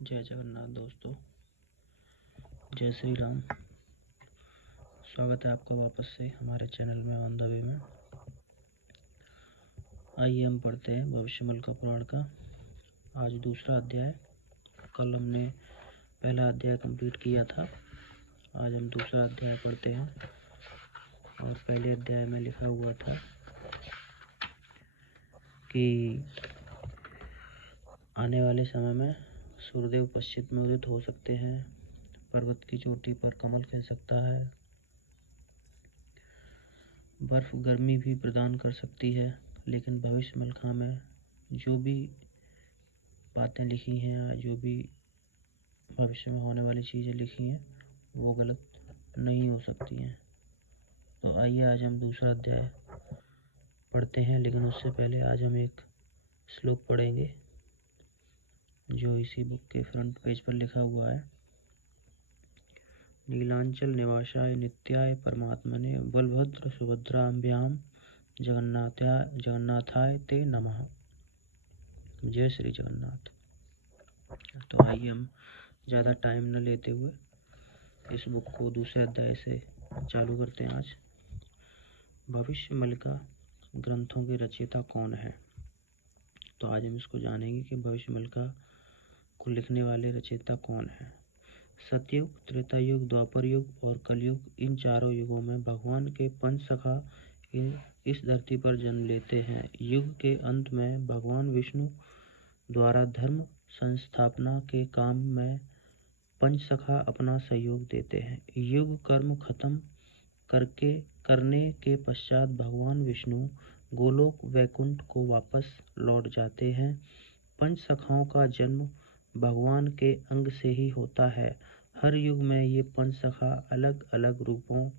जय जगन्नाथ दोस्तों, जय श्री राम। स्वागत है आपका वापस से हमारे चैनल में ऑन द वे में। आइए हम पढ़ते हैं भविष्यमल का पुराण का आज दूसरा अध्याय। कल हमने पहला अध्याय कंप्लीट किया था, आज हम दूसरा अध्याय पढ़ते हैं। और पहले अध्याय में लिखा हुआ था कि आने वाले समय में सूर्यदेव पश्चिम में उदित हो सकते हैं, पर्वत की चोटी पर कमल खिल सकता है, बर्फ गर्मी भी प्रदान कर सकती है। लेकिन भविष्यमल में जो भी बातें लिखी हैं या जो भी भविष्य में होने वाली चीज़ें लिखी हैं वो गलत नहीं हो सकती हैं। तो आइए आज हम दूसरा अध्याय पढ़ते हैं, लेकिन उससे पहले आज हम एक श्लोक पढ़ेंगे जो इसी बुक के फ्रंट पेज पर लिखा हुआ है। नीलांचल निवासाय नित्याय परमात्मने बलभद्र सुभद्राभ्याम जगन्नाथाय ते नमः। जय श्री जगन्नाथ। तो आइए हम ज़्यादा टाइम न लेते हुए इस बुक को दूसरे अध्याय से चालू करते हैं। आज भविष्यमल का ग्रंथों के रचयिता कौन है, तो आज हम इसको जानेंगे कि भविष्यमल को लिखने वाले रचयिता कौन है। सतयुग, त्रेता युग, द्वापर युग और कलयुग, इन चारों युगों में भगवान के पंच सखा इस धरती पर जन्म लेते हैं। युग के अंत में भगवान विष्णु द्वारा धर्म संस्थापना के काम में पंच सखा अपना सहयोग देते हैं। युग कर्म खत्म करने के पश्चात भगवान विष्णु गोलोक वैकुंठ को वापस लौट जाते हैं। पंच सखाओं का जन्म भगवान के अंग से ही होता है। हर युग में ये पंच सखा अलग अलग रूपों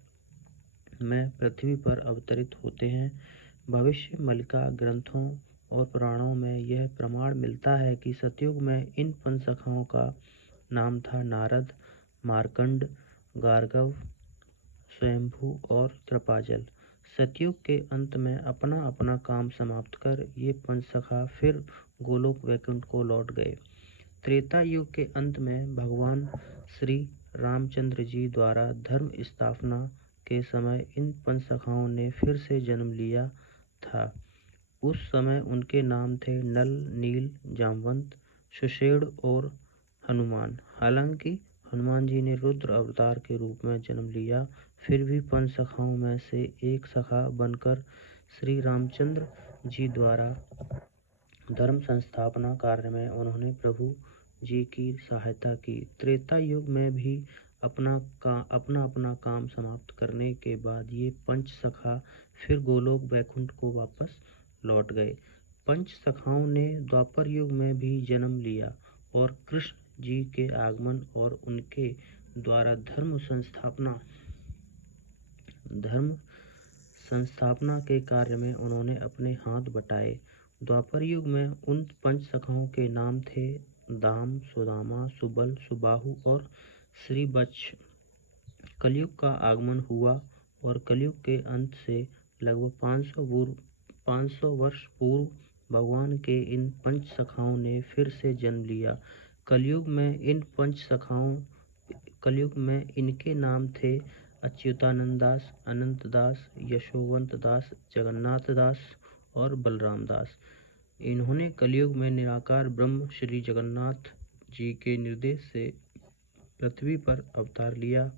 में पृथ्वी पर अवतरित होते हैं। भविष्यमल का ग्रंथों और पुराणों में यह प्रमाण मिलता है कि सतयुग में इन पंच सखाओं का नाम था नारद, मार्कंड, गार्गव, स्वयंभू और कृपाजल। सतयुग के अंत में अपना अपना काम समाप्त कर ये पंच सखा फिर गोलोक वैकुंठ को लौट गए। त्रेता युग के अंत में भगवान श्री रामचंद्र जी द्वारा धर्म स्थापना के समय इन पंच सखाओं ने फिर से जन्म लिया था। उस समय उनके नाम थे नल, नील, जामवंत, सुषेण और हनुमान। हालांकि हनुमान जी ने रुद्र अवतार के रूप में जन्म लिया, फिर भी पंच सखाओं में से एक सखा बनकर श्री रामचंद्र जी द्वारा धर्म संस्थापना कार्य में उन्होंने प्रभु जी की सहायता की। त्रेता युग में भी अपना अपना काम समाप्त करने के बाद ये पंच सखा फिर गोलोक वैकुंठ को वापस लौट गए। पंच सखाओं ने द्वापर युग में भी जन्म लिया और कृष्ण जी के आगमन और उनके द्वारा धर्म संस्थापना के कार्य में उन्होंने अपने हाथ बटाए। द्वापर युग में उन पंच सखाओं के नाम थे दाम, सुदामा, सुबल, सुबाहु और श्रीवत्स। कलयुग का आगमन हुआ और कलयुग के अंत से लगभग 500 वर्ष पूर्व भगवान के इन पंच सखाओं ने फिर से जन्म लिया। कलयुग में इनके नाम थे अच्युतानंद दास, अनंत दास, यशोवंत दास, जगन्नाथ दास और बलराम दास। इन्होंने कलयुग में निराकार ब्रह्म श्री जगन्नाथ जी के निर्देश से पृथ्वी पर अवतार लिया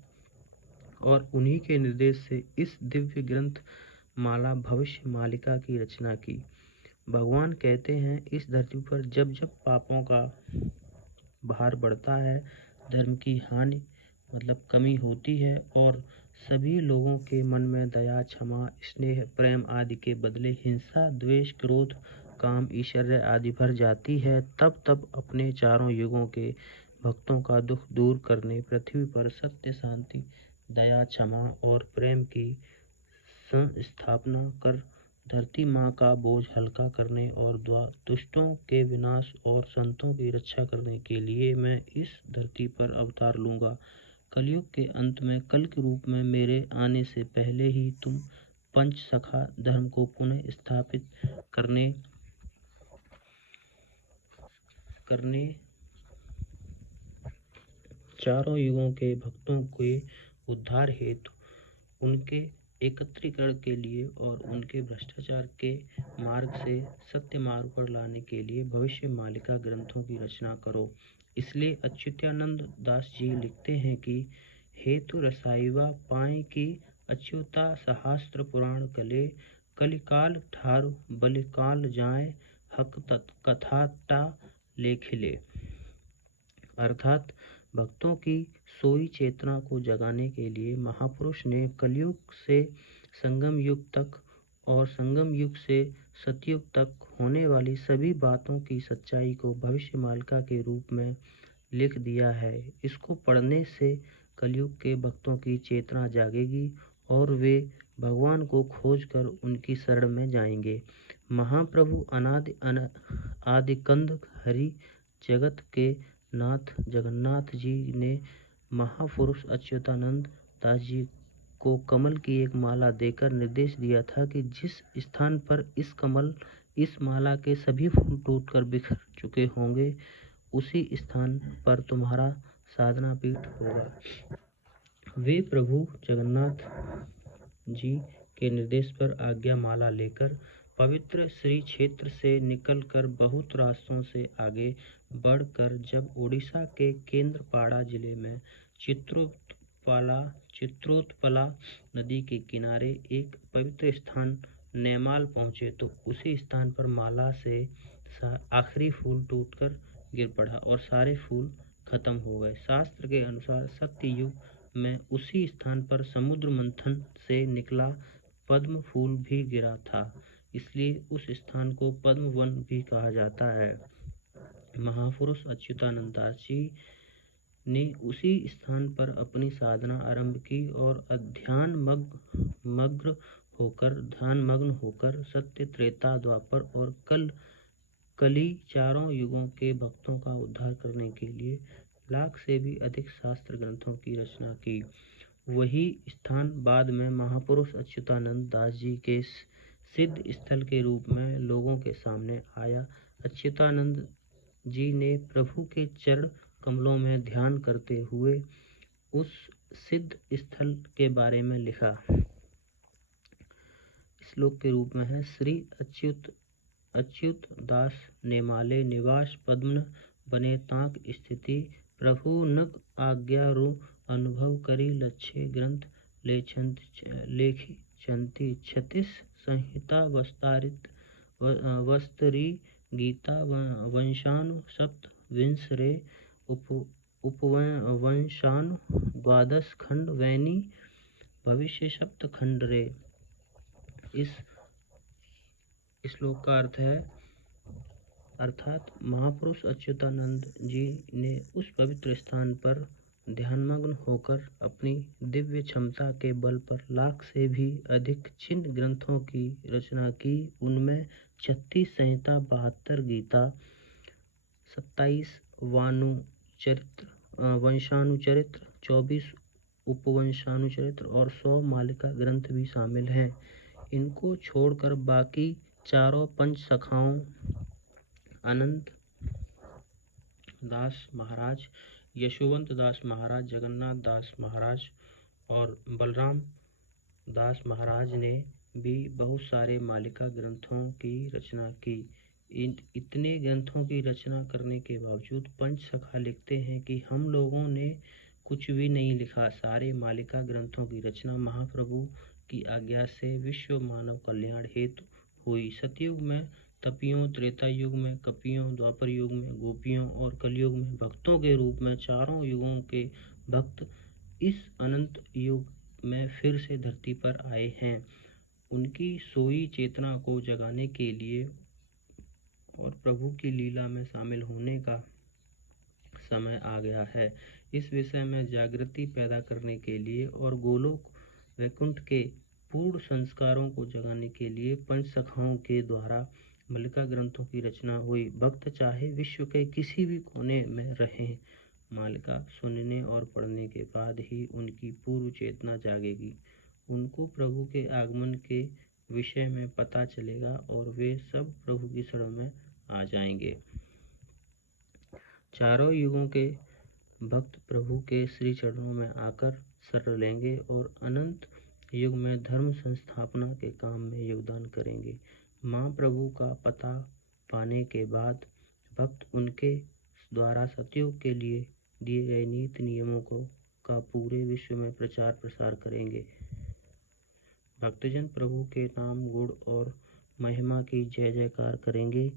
और उन्हीं के निर्देश से इस दिव्य ग्रंथ माला भविष्य मालिका की रचना की। भगवान कहते हैं, इस धरती पर जब जब पापों का भार बढ़ता है, धर्म की हानि मतलब कमी होती है और सभी लोगों के मन में दया, क्षमा, स्नेह, प्रेम आदि के बदले हिंसा, द्वेष, क्रोध, काम, ईर्ष्या आदि भर जाती है, तब तब अपने चारों युगों के भक्तों का दुख दूर करने पृथ्वी पर सत्य, शांति, दया, क्षमा और प्रेम की संस्थापना कर धरती माँ का बोझ हल्का करने और दुष्टों के विनाश और संतों की रक्षा करने के लिए मैं इस धरती पर अवतार लूँगा। कलयुग के अंत में कल के रूप में मेरे आने से पहले ही तुम पंच सखा धर्म को पुनः स्थापित करने चारों युगों के भक्तों के उद्धार हेतु, उनके एकत्रीकरण के लिए और उनके भ्रष्टाचार के मार्ग से सत्य मार्ग पर लाने के लिए भविष्य मालिका ग्रंथों की रचना करो। इसलिए अच्युतानंद दास जी लिखते हैं कि हेतु रसाईवा पाए की अच्युता सहस्त्र पुराण कले, कलिकाल ठारु बलिकाल जाए हक कथाटा लेखिले। अर्थात भक्तों की सोई चेतना को जगाने के लिए महापुरुष ने कलयुग से संगम युग तक और संगम युग से सतयुग तक होने वाली सभी बातों की सच्चाई को भविष्य मालिका के रूप में लिख दिया है। इसको पढ़ने से कलयुग के भक्तों की चेतना जागेगी और वे भगवान को खोजकर उनकी शरण में जाएंगे। महाप्रभु आदिकंद हरि जगत के नाथ जगन्नाथ जी ने महापुरुष अच्युतानंद दास जी को कमल की एक माला देकर निर्देश दिया था कि जिस स्थान पर इस माला के सभी फूल टूटकर बिखर चुके होंगे, उसी स्थान पर तुम्हारा साधना पीठ होगा। वे प्रभु जगन्नाथ जी के निर्देश पर आज्ञा माला लेकर पवित्र श्री क्षेत्र से निकलकर बहुत रास्तों से आगे बढ़कर जब उड़ीसा के केंद्रपाड़ा जिले में चित्रोत्पला नदी के किनारे एक पवित्र स्थान नेमाल पहुँचे तो उसी स्थान पर माला से आखिरी फूल टूटकर गिर पड़ा और सारे फूल खत्म हो गए। शास्त्र के अनुसार सत्य युग में उसी स्थान पर समुद्र मंथन से निकला पद्म फूल भी गिरा था, इसलिए उस स्थान को पद्म वन भी कहा जाता है। महापुरुष अच्युतानंद दास जी ने उसी स्थान पर अपनी साधना आरंभ की और ध्यान मग्न होकर सत्य त्रेता द्वापर और कली चारों युगों के भक्तों का उद्धार करने के लिए लाख से भी अधिक शास्त्र ग्रंथों की रचना की। वही स्थान बाद में महापुरुष अच्युतानंद दास जी के सिद्ध स्थल के रूप में लोगों के सामने आया। अच्युतानंद जी ने प्रभु के चरण कमलों में ध्यान करते हुए उस सिद्ध स्थल के बारे में लिखा। श्लोक के रूप में है, श्री अच्युत दास नेमाले निवास पद्मन बने ताक स्थिति, प्रभु नग आज्ञा रु अनुभव करी लच्छे ग्रंथ लेखी चंती, 36 संहिता वस्तरी गीता वंशानु सप्त विंश रे उपवंशानु द्वादश खंड वैनी भविष्य सप्त खंड रे। इस श्लोक का अर्थ है, अर्थात महापुरुष अच्युतानंद जी ने उस पवित्र स्थान पर ध्यानमग्न होकर अपनी दिव्य क्षमता के बल पर लाख से भी अधिक चिन्ह ग्रंथों की रचना की। उनमें 36 संहिता, 72 गीता, 27 वंशानुचरित्र, 24 उपवंशानुचरित्र और 100 मालिका ग्रंथ भी शामिल हैं। इनको छोड़कर बाकी चारों पंच सखाओं अनंत दास महाराज, यशोवंत दास महाराज, जगन्नाथ दास महाराज और बलराम दास महाराज ने भी बहुत सारे मालिका ग्रंथों की रचना की। इतने ग्रंथों की रचना करने के बावजूद पंच सखा लिखते हैं कि हम लोगों ने कुछ भी नहीं लिखा। सारे मालिका ग्रंथों की रचना महाप्रभु की आज्ञा से विश्व मानव कल्याण हेतु हुई। सतयुग में तपियों, त्रेता युग में कपियों, द्वापर युग में गोपियों और कलयुग में भक्तों के रूप में चारों युगों के भक्त इस अनंत युग में फिर से धरती पर आए हैं। उनकी सोई चेतना को जगाने के लिए और प्रभु की लीला में शामिल होने का समय आ गया है। इस विषय में जागृति पैदा करने के लिए और गोलोक वैकुंठ के पूर्ण संस्कारों को जगाने के लिए पंच सखाओं के द्वारा मालिका ग्रंथों की रचना हुई। भक्त चाहे विश्व के किसी भी कोने में रहें, मालिका सुनने और पढ़ने के बाद ही उनकी पूर्व चेतना जागेगी। उनको प्रभु के आगमन के विषय में पता चलेगा और वे सब प्रभु की शरण में आ जाएंगे। चारों युगों के भक्त प्रभु के श्री चरणों में आकर शरण लेंगे और अनंत युग में धर्म संस्थापना के काम में योगदान करेंगे। महाप्रभु का पता पाने के बाद भक्त उनके द्वारा सतयुग के लिए दिए गए नीति नियमों का पूरे विश्व में प्रचार प्रसार करेंगे। भक्तजन प्रभु के नाम गुण और महिमा की जय जयकार करेंगे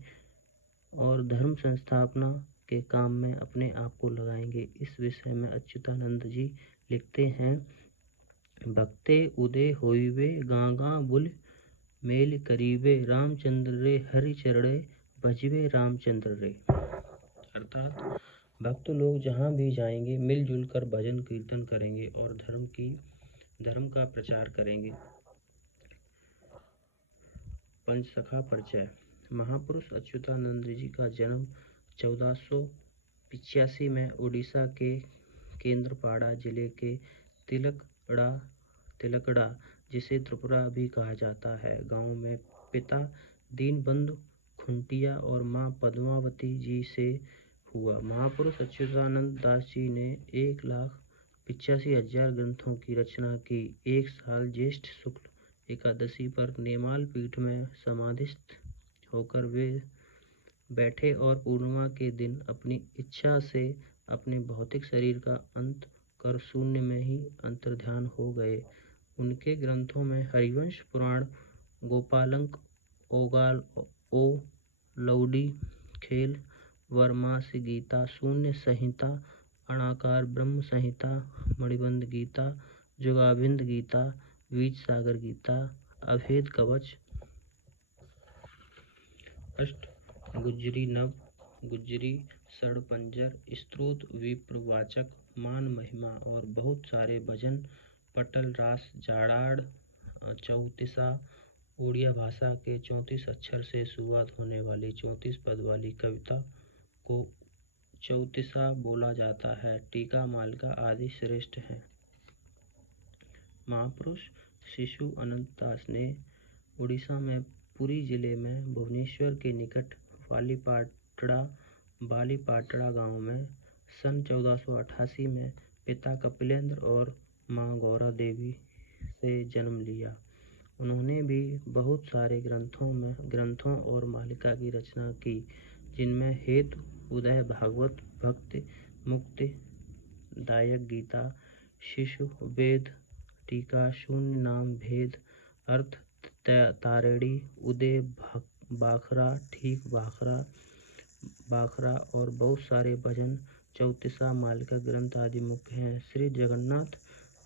और धर्म संस्थापना के काम में अपने आप को लगाएंगे। इस विषय में अच्युतानंद जी लिखते हैं, भक्ते उदय होइवे गांगा बुल मेल करीबे रामचंद्र रे हरि चरणे भजवे रामचंद्र रे। अर्थात भक्त लोग जहाँ भी जाएंगे मिलजुल कर भजन कीर्तन करेंगे और धर्म का प्रचार करेंगे। पंचसखा परिचय। महापुरुष अच्युतानंद जी का जन्म 1485 में उड़ीसा के केंद्रपाड़ा जिले के तिलकड़ा जिसे त्रिपुरा भी कहा जाता है गांव में पिता दीनबंधु खुंटिया और मां पद्मावती जी से हुआ। महापुरुष अच्युतानंद दास जी ने 1,85,000 ग्रंथों की रचना की। एक साल ज्येष्ठ शुक्ल एकादशी पर नेमाल पीठ में समाधिस्थ होकर वे बैठे और पूर्णिमा के दिन अपनी इच्छा से अपने भौतिक शरीर का अंत कर शून्य में ही अंतर्ध्यान हो गए। उनके ग्रंथों में हरिवंश पुराण, गोपालंक, लौडी खेल, वरमासी गीता, शून्य संहिता, अणाकार ब्रह्म संहिता, मणिबंध गीता, जुगाभिंद गीता, बीज सागर गीता, अभेद कवच, अष्ट गुज्जरी, नव गुज्जरी, षडपंजर, स्तोत्र, विप्रवाचक, मान महिमा और बहुत सारे भजन, पटल रास, जाड़ाड़, चौतीसा, उड़िया भाषा के 34 अक्षर से शुरुआत होने वाली 34 पद वाली कविता को चौतीसा बोला जाता है। टीका, मालिका आदि श्रेष्ठ हैं। महापुरुष शिशु अनंत दास ने उड़ीसा में पुरी जिले में भुवनेश्वर के निकट बालीपाटड़ा गांव में सन 1488 में पिता कपिलेंद्र और मां गौरा देवी से जन्म लिया। उन्होंने भी बहुत सारे ग्रंथों और मालिका की रचना की, जिनमें हेतु, उदय भागवत, भक्ति मुक्ति दायक गीता, शिशु वेद, टीका, शून्य नाम भेद, अर्थ तारेड़ी, उदय बाखरा, ठीक बाखरा और बहुत सारे भजन, चौतीसा, मालिका ग्रंथ आदि मुख्य हैं। श्री जगन्नाथ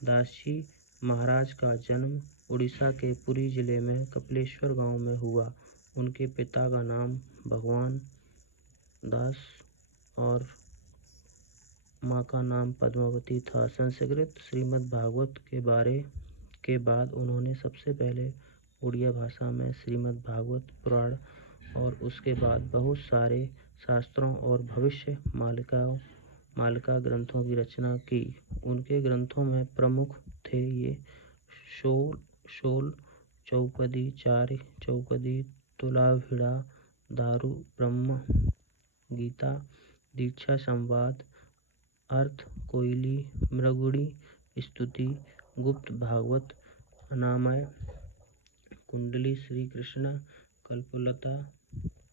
दास जी महाराज का जन्म उड़ीसा के पुरी जिले में कपिलेश्वर गांव में हुआ। उनके पिता का नाम भगवान दास और मां का नाम पद्मावती था। संस्कृत श्रीमद् भागवत के बाद उन्होंने सबसे पहले उड़िया भाषा में श्रीमद् भागवत पुराण और उसके बाद बहुत सारे शास्त्रों और भविष्य मालिका ग्रंथों की रचना की। उनके ग्रंथों में प्रमुख थे ये शोल चौपदी, चार चौपदी, तुलाभिड़ा, दारू, ब्रह्म गीता, दीक्षा संवाद, अर्थ कोयली, मृगुड़ी, स्तुति, गुप्त भागवत, अनामय, कुंडली, श्री कृष्ण, कल्पलता,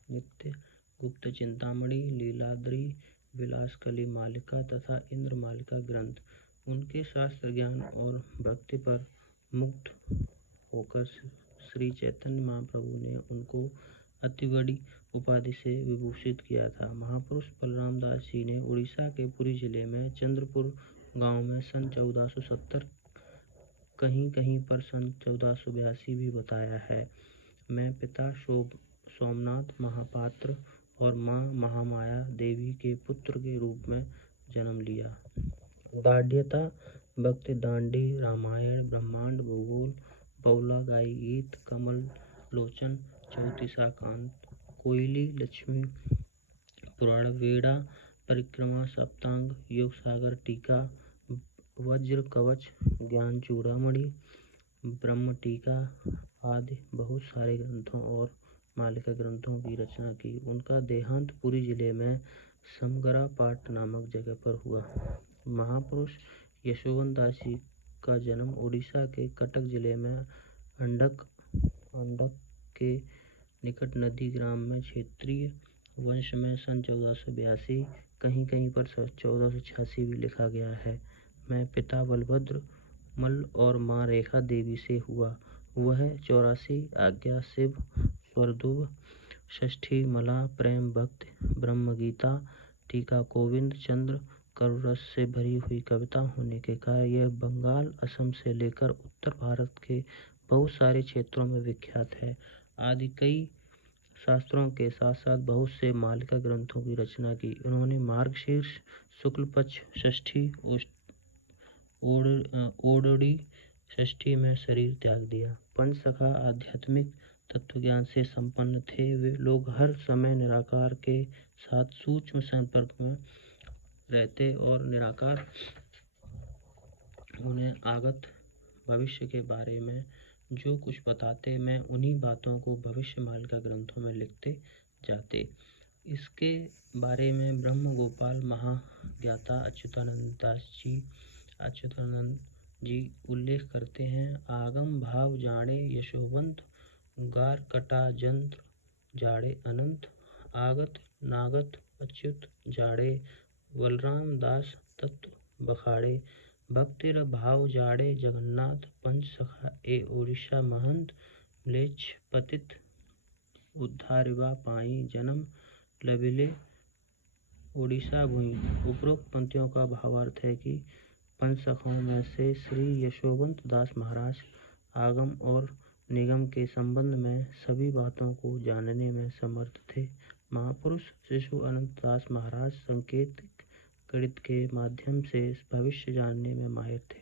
नित्य, गुप्त चिंतामणि, लीलाद्री, विलासकली मालिका तथा इंद्र मालिका ग्रंथ। उनके शास्त्र ज्ञान और भक्ति पर मुग्ध होकर श्री चैतन्य महाप्रभु ने उनको अति बड़ी उपाधि से विभूषित किया था। महापुरुष बलराम दास जी ने उड़ीसा के पुरी जिले में चंद्रपुर गांव में सन 1470, कहीं पर सन 1482 भी बताया है, में पिता सोमनाथ महापात्र और मां महामाया देवी के पुत्र के रूप में जन्म लिया। दाढ़्यता, भक्ति, दांडी, रामायण, ब्रह्मांड, भूगोल, बौला, गाई गीत, कमल लोचन, चौतीसा, कांत, कोयली, लक्ष्मी पुराण, वेड़ा, परिक्रमा, सप्तांग, योग सागर, टीका, वज्र कवच, ज्ञान चूड़ामणि, ब्रह्म टीका आदि बहुत सारे ग्रंथों और मालिका ग्रंथों की रचना की। उनका देहांत पुरी जिले में समगरा पाट नामक जगह पर हुआ। महापुरुष यशोवंत दास जी का जन्म उड़ीसा के कटक जिले में अंडक के निकट नदी ग्राम में क्षेत्रीय वंश में सन 1482, कहीं कहीं पर 1486 भी लिखा गया है, में पिता बलभद्र मल्ल और माँ रेखा देवी से हुआ। वह 84 आज्ञा शिव स्वरदुव, षष्ठी मला प्रेम भक्ति ब्रह्म गीता, टीका गोविंद चंद्र करुरस से भरी हुई कविता होने के कारण यह बंगाल, असम से लेकर उत्तर भारत के बहुत सारे क्षेत्रों में विख्यात है। आदि कई शास्त्रों के साथ साथ बहुत से मालिका ग्रंथों की रचना की। उन्होंने मार्गशीर्ष शुक्ल पक्ष षष्ठी ओडड़ी षष्ठी में शरीर त्याग दिया। पंचसखा आध्यात्मिक तत्वज्ञान से संपन्न थे। वे लोग हर समय निराकार के साथ सूक्ष्म संपर्क में रहते और निराकार उन्हें आगत भविष्य के बारे में जो कुछ बताते, मैं उन्हीं बातों को भविष्य मालिका ग्रंथों में लिखते जाते। इसके बारे में ब्रह्म गोपाल महाज्ञाता अच्युतानंद जी उल्लेख करते हैं। आगम भाव जाने यशोवंत, गार कटा जंत्र जाड़े अनंत, आगत नागत अच्युत जाड़े, बलराम दास तत्व बखाड़े, भक्तिर भाव जाड़े जगन्नाथ, पंच सखा ए उड़ीसा महंत, म्लेच्छ पतित उद्धारिवा पाई, जन्म लबिले उड़ीसा भुई। उपरोक्त पंक्तियों का भावार्थ है कि पंचसखाओं में से श्री यशोवंत दास महाराज आगम और निगम के संबंध में सभी बातों को जानने में समर्थ थे। महापुरुष शिशु अनंत दास महाराज संकेत गणित के माध्यम से भविष्य जानने में माहिर थे।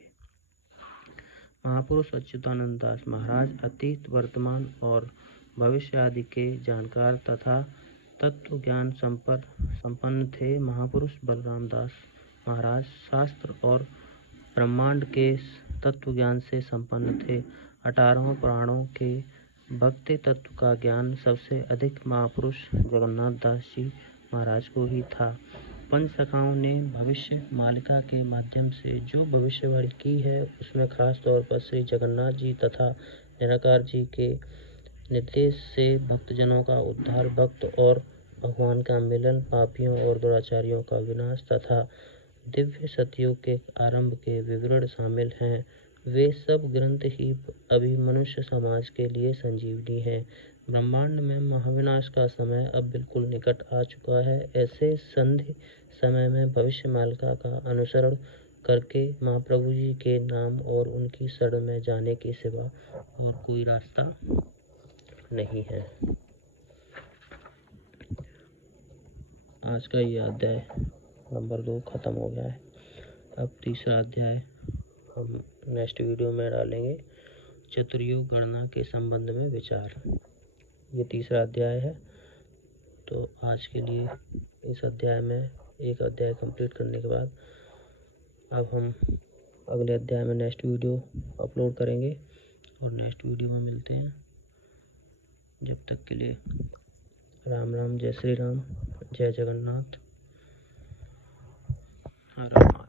महापुरुष अच्युतानंद दास महाराज अतीत, वर्तमान और भविष्य आदि के जानकार तथा तत्व ज्ञान संपन्न थे। महापुरुष बलराम दास महाराज शास्त्र और ब्रह्मांड के तत्व ज्ञान से संपन्न थे। 18 पुराणों के भक्ति तत्व का ज्ञान सबसे अधिक महापुरुष जगन्नाथ दास जी महाराज को ही था। पंचसखाओं ने भविष्य मालिका के माध्यम से जो भविष्यवाणी की है, उसमें खास तौर पर श्री जगन्नाथ जी तथा निराकार जी के निर्देश से भक्तजनों का उद्धार, भक्त और भगवान का मिलन, पापियों और दुराचारियों का विनाश तथा दिव्य सतयुग के आरंभ के विवरण शामिल हैं। वे सब ग्रंथ ही अभी मनुष्य समाज के लिए संजीवनी है। ब्रह्मांड में महाविनाश का समय अब बिल्कुल निकट आ चुका है। ऐसे संधि समय में भविष्य मालिका का अनुसरण करके महाप्रभु जी के नाम और उनकी शरण में जाने के सिवा और कोई रास्ता नहीं है। आज का ये अध्याय नंबर 2 खत्म हो गया है। अब तीसरा अध्याय हम नेक्स्ट वीडियो में डालेंगे। चतुर्युग गणना के संबंध में विचार, ये तीसरा अध्याय है। तो आज के लिए इस अध्याय में एक अध्याय कंप्लीट करने के बाद अब हम अगले अध्याय में नेक्स्ट वीडियो अपलोड करेंगे और नेक्स्ट वीडियो में मिलते हैं। जब तक के लिए राम राम, जय श्री राम, जय जगन्नाथ, हर हर महादेव।